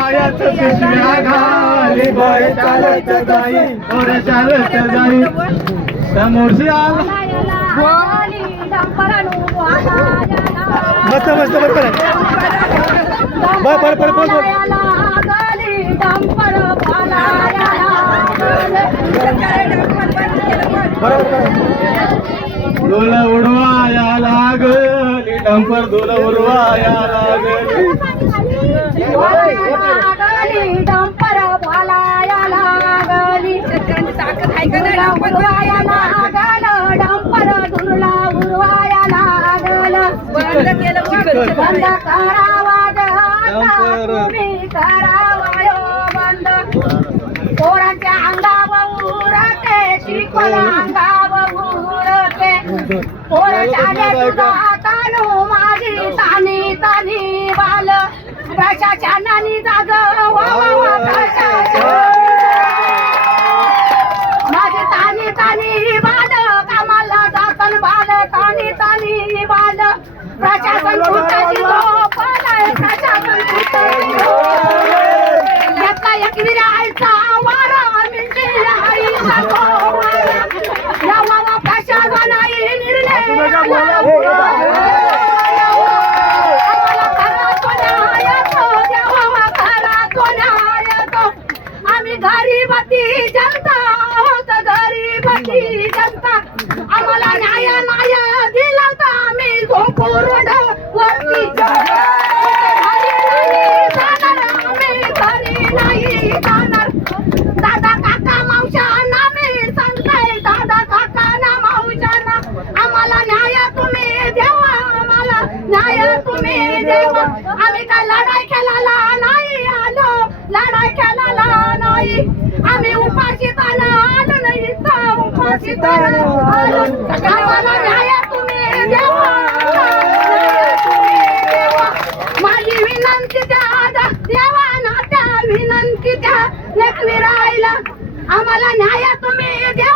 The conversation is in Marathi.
पिशव्या घाली बाय चालत जाई ओरे चालत जाई समोरशी आला मस्त मस्त बरोबर आहे बरोबर डोला उडवाया लागली डंपर डोला उडवाया लागली डंपर बोलाया लागली ताकद आहे का नाही उडवाया लागल डंपर दुरला उडवाया लागल बंद केलं बंद करावा तुम्ही करावायो बंद पोरांच्या अंगावर उरते शिकवला अंगावर उरते पोराच्या हातानो माझी तानी तानी बाल प्रशासनाने जाग माझे तानी तानी बाल कामाला जातन बाल तानी तानी बाल प्रशासन कुठाची झोपलाय प्रशासन कुठाची याचा एक विरायचा वारा मिळते आईचा वारा यावा प्रशासनाने निर्णय गरीबती जनता होत गरीबती जनता आम्हाला न्याय न्याय दिला तर आम्ही झोपून वरती आम्ही घरी नाही जाणार दादा काका मावशांना मी सांगताय दादा काका ना मावशांना आम्हाला न्याय तुम्ही देवा आम्हाला न्याय तुम्ही देवा आम्ही काय लढाई खेळायला नाही आलो लढाई खेळायला नाही आम्ही उपाशी ताना आलो नाही उपाशी ताना आलो आम्हाला न्याय तुम्ही देवा माझी विनंती द्या देवा ना त्या विनंती द्या लेकरी राहिला आम्हाला न्याय तुम्ही देवा